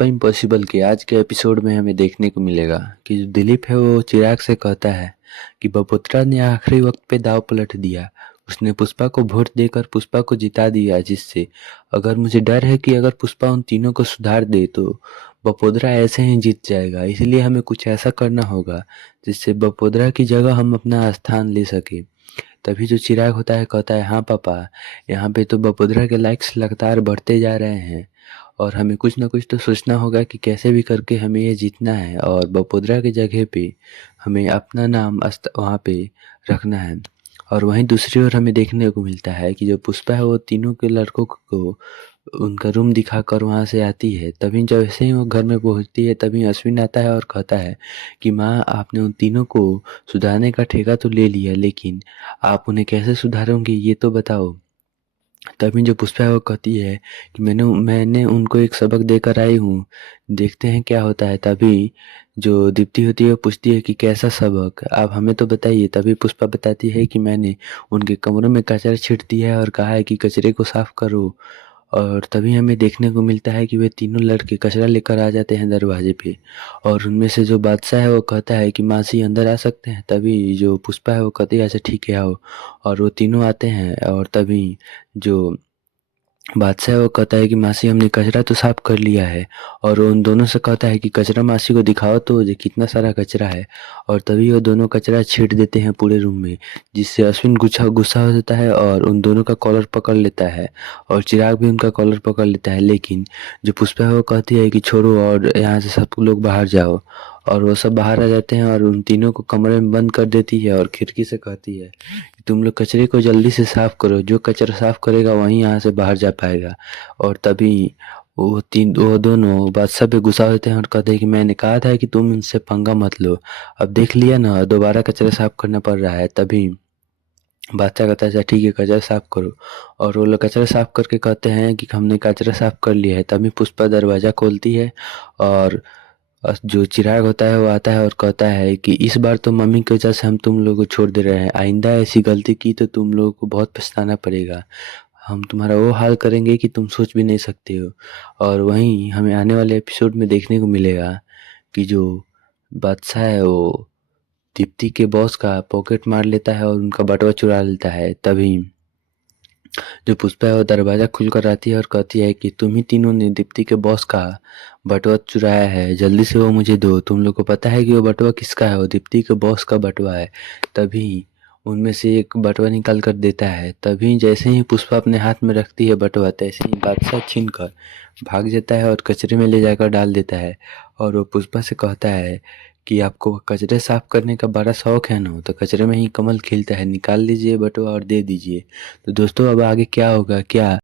Pushpa impossible के आज के एपिसोड में हमें देखने को मिलेगा कि जो दिलीप है वो चिराग से कहता है कि बपोत्रा ने आखिरी वक्त पे दाव पलट दिया। उसने पुष्पा को वोट देकर पुष्पा को जिता दिया, जिससे अगर मुझे डर है कि अगर पुष्पा उन तीनों को सुधार दे तो बपोद्रा ऐसे ही जीत जाएगा। इसलिए हमें कुछ ऐसा करना होगा जिससे बपोद्रा की जगह हम अपना स्थान ले सके। तभी जो चिराग होता है कहता है, हाँ पापा, यहाँ पे तो बपोद्रा के लाइक्स लगातार बढ़ते जा रहे हैं और हमें कुछ ना कुछ तो सोचना होगा कि कैसे भी करके हमें ये जीतना है और बपोद्रा की जगह पे हमें अपना नाम वहाँ पे रखना है। और वहीं दूसरी ओर हमें देखने को मिलता है कि जो पुष्पा है वो तीनों के लड़कों को उनका रूम दिखाकर वहाँ से आती है। तभी जैसे ही वो घर में पहुँचती है तभी अश्विन आता है और कहता है कि माँ, आपने उन तीनों को सुधारने का ठेका तो ले लिया, लेकिन आप उन्हें कैसे सुधारोगे ये तो बताओ। तभी जो पुष्पा है वो कहती है कि मैंने उनको एक सबक देकर आई हूँ, देखते हैं क्या होता है। तभी जो दीप्ति होती है वो पूछती है कि कैसा सबक, आप हमें तो बताइए। तभी पुष्पा बताती है कि मैंने उनके कमरों में कचरा छींट दिया है और कहा है कि कचरे को साफ करो। और तभी हमें देखने को मिलता है कि वे तीनों लड़के कचरा लेकर आ जाते हैं दरवाजे पे और उनमें से जो बादशाह है वो कहता है कि मासी अंदर आ सकते हैं। तभी जो पुष्पा है वो कहती है अच्छा ठीक है आओ, और वो तीनों आते हैं। और तभी जो बादशाह वो कहता है कि मासी हमने कचरा तो साफ कर लिया है, और वो उन दोनों से कहता है कि कचरा मासी को दिखाओ तो ये कितना सारा कचरा है। और तभी वो दोनों कचरा छींट देते हैं पूरे रूम में, जिससे अश्विन गुस्सा गुस्सा हो जाता है और उन दोनों का कॉलर पकड़ लेता है और चिराग भी उनका कॉलर पकड़ लेता है। लेकिन जो पुष्पा है वो कहती है कि छोड़ो और यहाँ से सब लोग बाहर जाओ, और वो सब बाहर आ जाते हैं और उन तीनों को कमरे में बंद कर देती है और खिड़की से कहती है कि तुम लोग कचरे को जल्दी से साफ करो, जो कचरा साफ करेगा वहीं यहाँ से बाहर जा पाएगा। और तभी वो दोनों बादशाह पे गुस्सा होते हैं और कहते हैं कि मैंने कहा था कि तुम इनसे पंगा मत लो, अब देख लिया ना, दोबारा कचरा साफ करना पड़ रहा है। तभी बादशाह कहता है अच्छा ठीक है कचरा साफ करो, और वो लोग कचरा साफ करके कहते हैं कि हमने कचरा साफ कर लिया है। तभी पुष्पा दरवाजा खोलती है और जो चिराग होता है वो आता है और कहता है कि इस बार तो मम्मी की वजह से हम तुम लोगों को छोड़ दे रहे हैं, आइंदा ऐसी गलती की तो तुम लोगों को बहुत पछताना पड़ेगा, हम तुम्हारा वो हाल करेंगे कि तुम सोच भी नहीं सकते हो। और वहीं हमें आने वाले एपिसोड में देखने को मिलेगा कि जो बादशाह है वो दीप्ति के बॉस का पॉकेट मार लेता है और उनका बटुआ चुरा लेता है। तभी जो पुष्पा है वो दरवाजा खुलकर आती है और कहती है कि तुम ही तीनों ने दीप्ति के बॉस का बटुआ चुराया है, जल्दी से वो मुझे दो। तुम लोग को पता है कि वो बटुआ किसका है, वो दीप्ति के बॉस का बटुआ है। तभी उनमें से एक बटुआ निकाल कर देता है। तभी जैसे ही पुष्पा अपने हाथ में रखती है बटुआ, तैसे ही बादशाह छीन कर भाग जाता है और कचरे में ले जाकर डाल देता है। और वो पुष्पा से कहता है कि आपको कचरे साफ करने का बड़ा शौक है ना, तो कचरे में ही कमल खिलता है, निकाल लीजिए बटुआ और दे दीजिए। तो दोस्तों अब आगे क्या होगा, क्या